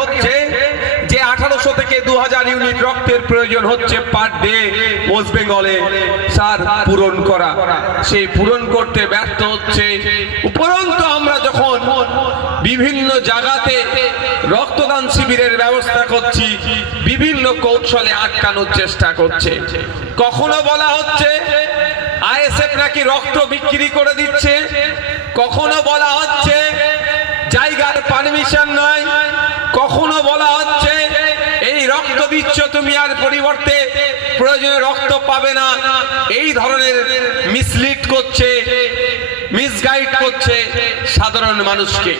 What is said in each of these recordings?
হচ্ছে যে 1800 থেকে 2000 ইউনিট রক্তের প্রয়োজন হচ্ছে পার ডে ওয়েস্ট বেঙ্গলে স্যার পূরণ করা, সেই পূরণ করতে ব্যর্থ হচ্ছে। উপরন্তু আমরা যখন বিভিন্ন জায়গাতে রক্তদান শিবিরের ব্যবস্থা করছি, বিভিন্ন কৌশলে আটকানোর চেষ্টা করছে। কখনো বলা হচ্ছে আইএসএফ নাকি রক্ত বিক্রি করে দিচ্ছে, কখনো বলা হচ্ছে জায়গার পারমিশন নয়, কখনো বলা হচ্ছে এই রক্ত দিচ্ছ তুমি আর পরিবর্তে প্রয়োজনে রক্ত পাবে না। এই ধরনের মিসলিড করছে, মিসগাইড করছে সাধারণ মানুষকে।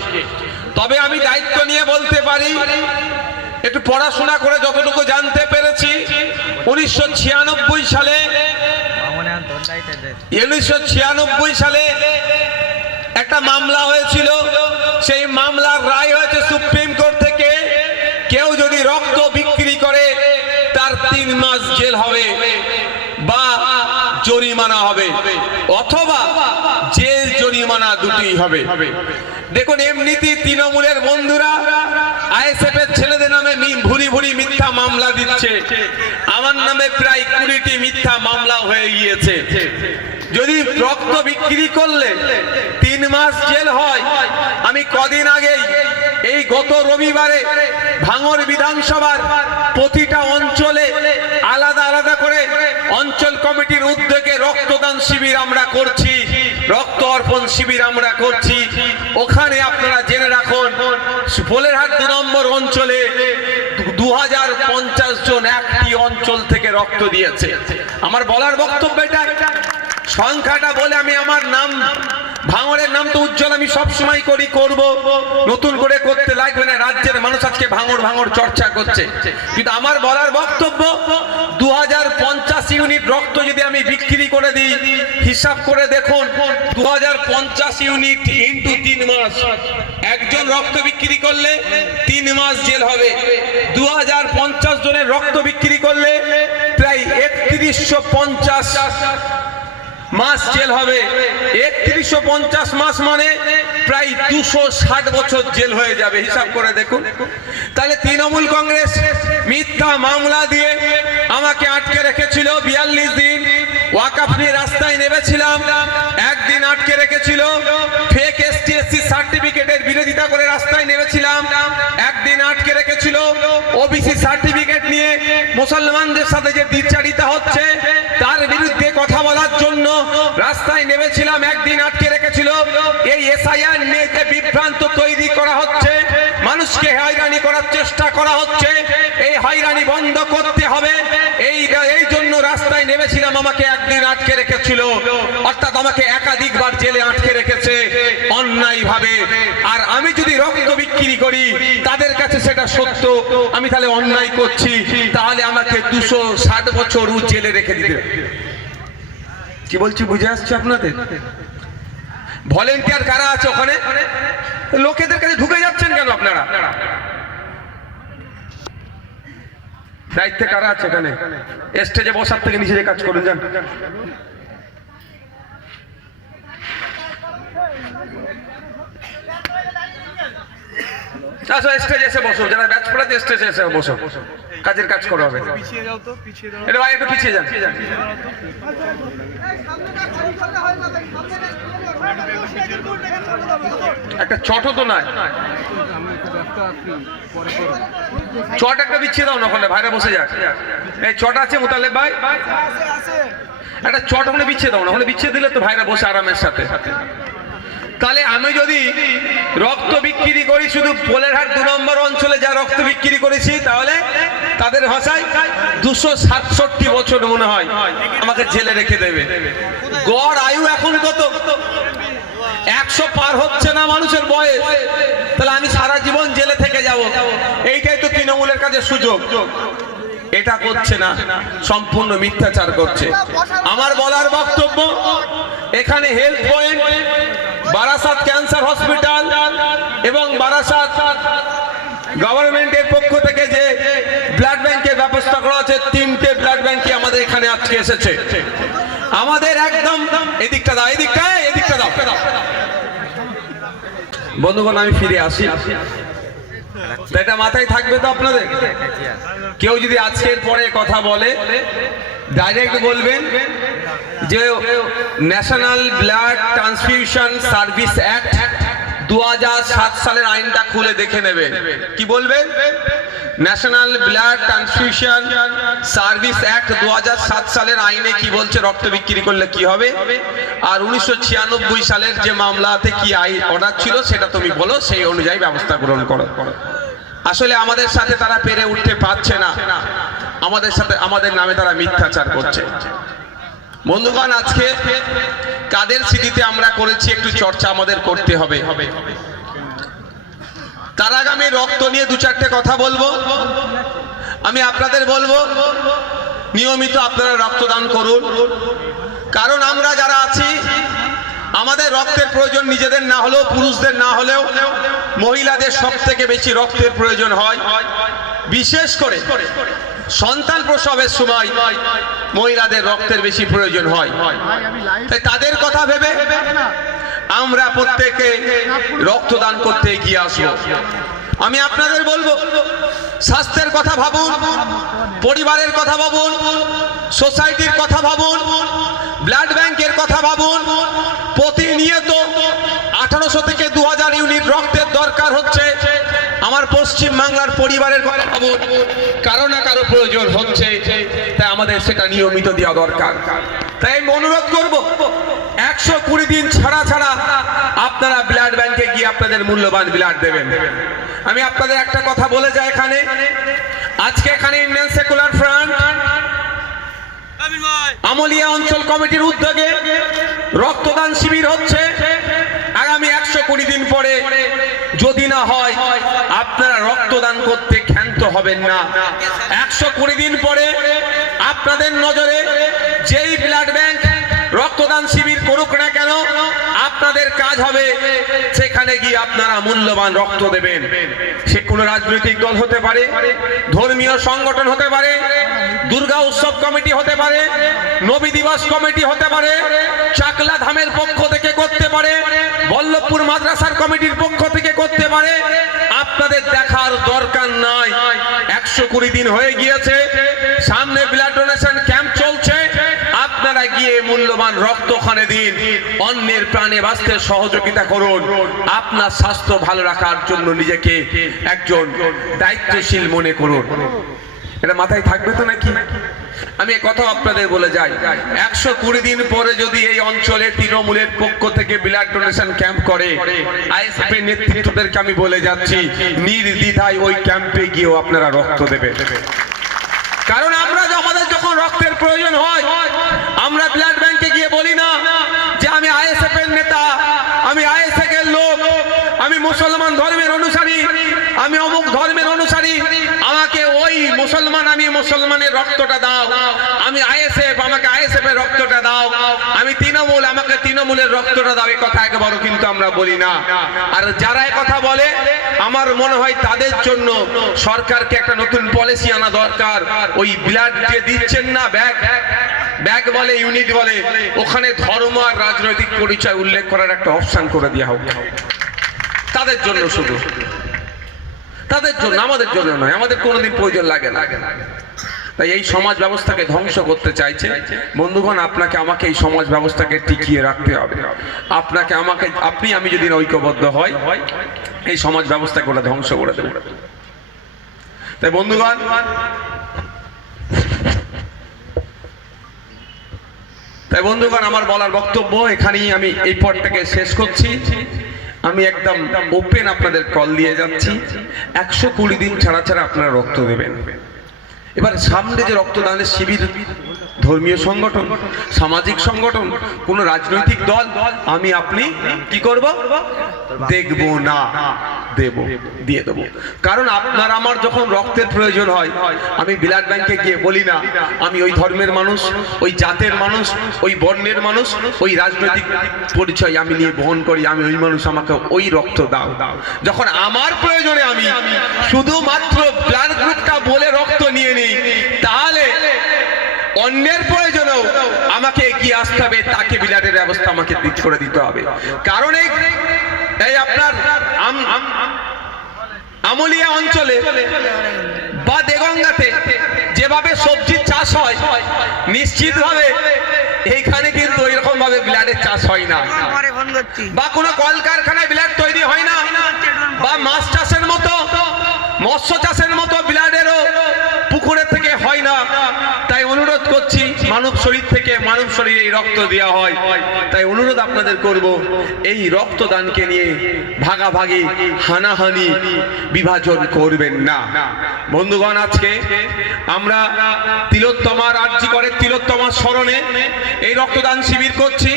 তবে আমি দায়িত্ব নিয়ে বলতে পারি, একটু পড়াশোনা করে যতটুকু জানতে পেরেছি, 1996 সালে একটা মামলা হয়েছিল। সেই মামলার রায় হয়েছে সুপ্রিম কোর্ট থেকে, কেউ যদি রক্ত বিক্রি করে তার 3 মাস জেল হবে বা জরিমানা হবে, অথবা জেল জরিমানা দুটোই হবে। দেখুন, এমনিতেই তৃণমূলের বন্ধুরা আইএসএফ এর ছেলেদের নামে ভুরি ভুরি মিথ্যা মামলা দিচ্ছে। আমার নামে প্রায় 20টি মিথ্যা মামলা হয়ে গিয়েছে। যদি রক্ত বিক্রি করলে 3 মাস জেল হয়, আমি কদিন আগেই এই গত রবিবারে ভাঙড় বিধানসভার প্রতিটা অঞ্চলে আলাদা আলাদা করে অঞ্চল কমিটির উদ্যোগে রক্তদান শিবির আমরা করছি, রক্ত অর্পণ শিবির আমরা করছি। ওখানে আপনারা জেনে রাখুন, পোলেরহাট 2 নম্বর অঞ্চলে 2050 জন একটি অঞ্চল থেকে রক্ত দিয়েছে। আমার বলার বক্তব্য এটা, সংখ্যাটা বলে আমি আমার নাম, ভাঙড়ের নাম তো উজ্জ্বল আমি সবসময় করব, নতুন করে করতে লাগবে না। রাজ্যের মানুষ আজকে ভাঙড় ভাঙড় চর্চা করছে, কিন্তু আমার বলার বক্তব্য 2050 ইউনিট রক্ত যদি আমি বিক্রি করে দিই, হিসাব করে দেখুন 2050 ইউনিট ইন্টু 3 মাস, একজন রক্ত বিক্রি করলে 3 মাস জেল হবে। 2050 জনের রক্ত বিক্রি করলে প্রায় 3150 মাস জেল হবে। 3150 মাস মানে প্রায় 260 বছর জেল হয়ে যাবে, হিসাব করে দেখুন। তাহলে তৃণমূল কংগ্রেস মিথ্যা মামলা দিয়ে আমাকে আটকে রেখেছিল 42 দিন। ওয়াকফ নিয়ে রাস্তায় নেমেছিলাম, একদিন আটকে রেখেছিল। ফেক এসটি/এসসি সার্টিফিকেটের বিরোধিতা করে রাস্তায় নেমেছিলাম, একদিন আটকে রেখেছিল। ওবিসি সার্টিফিকেট নিয়ে মুসলমানদের সাথে যে দ্বিচারিতা হচ্ছে তার বিরুদ্ধে কথা বলার জন্য রাস্তায় নেমেছিলাম, একদিন আটকে রেখেছিল। এই এসআইআর নিয়ে যে বিভ্রান্ত তৈরি করা হচ্ছে, মানুষকে হয়রানি করার চেষ্টা করা হচ্ছে, এই হয়রানি বন্ধ করতে হবে। এই জন্য রাস্তায় নেমেছিলাম, আমাকে একদিন আটকে রেখেছিল, অর্থাৎ আমাকে একাধিকবার জেলে আটকে রেখেছে অন্যায় ভাবে। আর আমি যদি রক্ত বিক্রি করি তাদের কাছে সেটা সত্য, আমি তাহলে অন্যায় করছি, তাহলে আমাকে 260 বছর জেলে রেখে দিতে। কি বলছি বুঝে আসছে আপনাদের? ভলেন্টিয়ার কারা আছে ওখানে? লোকেদের কাছে ঢুকে যাচ্ছেন কেন আপনারা? দায়িত্বে কারা আছে এখানে? স্টেজে বসার থেকে নিচে কাজ করুন, যান। আচ্ছা, স্টেজে এসে বসো, যারা ব্যাচ পড়াতে স্টেজে এসে বসো, কাজের কাজ করা হবে। এটা ভাই একটু পিছিয়ে যান। একটা চটও তো নয়, চট একটা বিছিয়ে দাও না, ওখানে ভাইরা বসে যাক। এই চট আছে মুতালেব ভাই? একটা চট ওখানে বিছিয়ে দাও না, ওখানে বিছিয়ে দিলে তো ভাইরা বসে আরামের সাথে। তাহলে আমি যদি রক্ত বিক্রি করি, শুধু পোলেরহাট 2 নম্বর অঞ্চলে যা রক্ত বিক্রি করেছি, তাহলে তাদের ভাষায় 267 বছর মনে হয় আমাকে জেলে রেখে দেবে। গড় আয়ু এখন কত? 100 পার হচ্ছে না মানুষের বয়স, তাহলে আমি সারা জীবন জেলে থেকে যাব। এইটাই তো তৃণমূলের কাছে সুযোগ। এটা করছে না, সম্পূর্ণ মিথ্যাচার করছে। আমার বলার বক্তব্য, এখানে health point, Barasat cancer hospital এবং বারাসাত গভর্নমেন্টের পক্ষ থেকে যে ব্লাড ব্যাংকের ব্যবস্থা করা আছে, 3টে ব্লাড ব্যাংকই আমাদের এখানে আজকে এসেছে। আমাদের একদম এদিকটা দাও, এদিকটা দাও। বন্ধুগণ, আমি ফিরে আসি। তো এটা মাথায় থাকবে তো আপনাদের। কেউ যদি আজকের পরে কথা বলে ডাইরেক্ট বলবেন যে national blood transfusion service act 2007 সালের আইনটা খুলে দেখে নেবেন। কি বলবেন? National blood transfusion service act 2007 সালের আইনে কি বলছে, রক্ত বিক্রি করলে কি হবে, আর 1996 সালের যে মামলাতে কি আইন অর্ডার ছিল সেটা তুমি বলো, সেই অনুযায়ী ব্যবস্থা গ্রহণ করো। আসলে আমাদের সাথে তারা পেরে উঠতে পারছে না, আমাদের সাথে আমাদের নামে তারা মিথ্যাচার করছে। বন্ধুগণ, আজকে কাদের স্মৃতিতে আমরা করেছি একটু চর্চা আমাদের করতে হবে। তার আগে আমি রক্ত নিয়ে দু চারটে কথা বলবো। আমি আপনাদের বলবো নিয়মিত আপনারা রক্তদান করুন, কারণ আমরা যারা আছি আমাদের রক্তের প্রয়োজন নিজেদের না হলেও, পুরুষদের না হলেও মহিলাদের সব থেকে বেশি রক্তের প্রয়োজন হয়। বিশেষ করে সন্তান প্রসবের সময় মহিলাদের রক্তের বেশি প্রয়োজন হয়। তাই তাদের কথা ভেবে আমরা প্রত্যেকে রক্তদান করতে এগিয়ে আসবো। আমি আপনাদের বলবো স্বাস্থ্যের কথা ভাবুন, পরিবারের কথা ভাবুন, সোসাইটির কথা ভাবুন, ব্লাড ব্যাংকের কথা ভাবুন। প্রতিনিয়ত 1800 থেকে 2000 ইউনিট রক্তের দরকার হচ্ছে। আমার পশ্চিম বাংলার পরিবারের কথা ভাবুন, কারো না কারো প্রয়োজন হচ্ছে, তাই আমাদের সেটা নিয়মিত দেওয়া দরকার। তাই আমি অনুরোধ করব 120 দিন ছাড়া ছাড়া আপনারা ব্লাড ব্যাংকে গিয়ে আপনাদের মূল্যবান ব্লাড দেবেন। আমি আপনাদের একটা কথা বলে যাই, এখানে আজকে এখানে ইন্ডিয়ান সেকুলার ফ্রন্ট আমলিয়া অঞ্চল কমিটির উদ্যোগে রক্তদান শিবির হচ্ছে। আগামী 120 দিন পরে যদি না হয় আপনারা রক্তদান করতে ক্ষান্ত হবেন না। 120 দিন পরে আপনাদের নজরে যেই ব্লাড ব্যাংক রক্তদান শিবির করুক না কেন, আপনাদের কাজ হবে সেখানে গিয়ে আপনারা মূল্যবান রক্ত দেবেন। সে কোনো রাজনৈতিক দল হতে পারে, ধর্মীয় সংগঠন হতে পারে, দুর্গা উৎসব কমিটি হতে পারে, নবী দিবস কমিটি হতে পারে, চাকলা ধামের পক্ষ থেকে করতে পারে, বল্লভপুর মাদ্রাসার কমিটির পক্ষ থেকে করতে পারে। আপনাদের দেখার দরকার নাই। 120 দিন হয়ে গিয়েছে, সামনে ব্লাড ডোনেশন ক্যাম্প চলছে। আপনারা গিয়ে মূল্যবান রক্তখানে দিন, অন্যের প্রাণে বাঁচতে সহযোগিতা করুন। আপনার স্বাস্থ্য ভালো রাখার জন্য নিজেকে একজন দায়িত্বশীল মনে করুন। এটা মাথায় থাকবে তো নাকি? আমি কথা আপনাদের বলে যাই, 120 দিন পরে যদি এই অঞ্চলে তৃণমূলের পক্ষ থেকে ব্লাড ডোনেশন ক্যাম্প করে, আইএসএফ এর নেতৃত্বদেরকে আমি বলে যাচ্ছি নির্দ্বিধায় ওই ক্যাম্পে গিয়েও আপনারা রক্ত দেবেন। কারণ আমরা আমাদের যখন রক্তের প্রয়োজন হয়, আমরা ব্লাড ব্যাংকে গিয়ে বলি না যে আমি আইএসএফ এর নেতা, আমি আইএসএফ এর লোক, আমি মুসলমান ধর্মের অনুসারী, আমি অমুক ধর্মের অনুসারী, আমাকে ওই মুসলমান, আমি মুসলমানের রক্তটা দাও, আমি আইএসএফ, আমাকে আইএসএফ এর রক্তটা দাও, আমি তৃণমূল, আমাকে তৃণমূলের রক্তটা দাও। এই কথা একবারও কিন্তু আমরা বলি না। আর যারা এই কথা বলে, আমার মনে হয় তাদের জন্য সরকারকে একটা নতুন পলিসি আনা দরকার। ওই ব্লাড যে দিচ্ছেন না, ব্যাগ বলে, ইউনিট বলে, ওখানে ধর্ম আর রাজনৈতিক পরিচয় উল্লেখ করার একটা অপশন করে দেওয়া হোক। তাদের জন্য, শুধু তাদের জন্য, আমাদের জন্য নয়। আমাদের কোনোদিন প্রয়োজন লাগে না। তাই এই সমাজ ব্যবস্থাকে ধ্বংস করতে চাইছে। বন্ধুগণ, আপনাকে আমাকে এই সমাজ ব্যবস্থাকে টিকিয়ে রাখতে হবে। আপনাকে আমাকে, আপনি আমি যদি ঐক্যবদ্ধ হয়, এই সমাজ ব্যবস্থাকে ওরা ধ্বংস করে দেবে। তাই বন্ধুগণ, আমার বলার বক্তব্য এখানেই আমি এই পর্বটাকে শেষ করছি। আমি একদম ওপেন আপনাদের কল দিয়ে যাচ্ছি, 120 দিন ছাড়া ছাড়া আপনারা রক্ত দেবেন। এবার সামনে যে রক্তদানের শিবির, ধর্মীয় সংগঠন, সামাজিক সংগঠন, কোন রাজনৈতিক দল, আমি আপনি কি করব? দেখব না, দেব, দিয়ে দেবো। কারণ আপনার আমার যখন রক্তের প্রয়োজন হয়, আমি ব্লাড ব্যাংকে গিয়ে বলি না আমি ওই ধর্মের মানুষ, ওই জাতের মানুষ, ওই বর্ণের মানুষ, ওই রাজনৈতিক পরিচয় আমি নিয়ে বহন করি, আমি ওই মানুষ, আমাকে ওই রক্ত দাও। যখন আমার প্রয়োজনে আমি শুধুমাত্র ব্লাড গ্রুপটা বলে রক্ত নিয়ে নিই, তাহলে অন্যের প্রয়োজনেও আমাকে এগিয়ে আসতে হবে, তাকে ব্লাডের ব্যবস্থা আমাকে করে দিতে হবে। কারণ এই আপনার আমুলিয়া অঞ্চলে বা দেগঙ্গাতে যেভাবে সবজির চাষ হয়, নিশ্চিতভাবে এইখানে কিন্তু এরকম ভাবে ব্লাডের চাষ হয় না, বা কোনো কলকারখানায় ব্লাড তৈরি হয় না, বা মাছ চাষের মতো মৎস্য চাষের মতো ব্লাডেরও পুকুরের থেকে হয় না। তাই অনুরোধ করছি, মানব শরীর থেকে মানব শরীরে এই রক্ত দেওয়া হয়, তাই অনুরোধ আপনাদের করব, এই রক্তদানকে নিয়ে ভাগাভাগি হানাহানি বিভাজন করবেন না। বন্ধুগণ, আজকে আমরা তিলোত্তমার আরজি করে তিলোত্তমার স্মরণে এই রক্তদান শিবির করছি।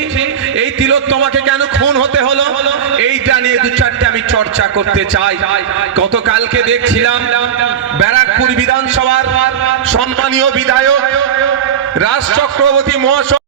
এই তিলোত্তমাকে কেন খুন হতে হলো এইটা নিয়ে দু চারটে আমি চর্চা করতে চাই। গতকালকে দেখছিলাম ব্যারাকপুর বিধানসভার সম্মানীয় বিধায়ক রাজ চক্রবর্তী মহাশয়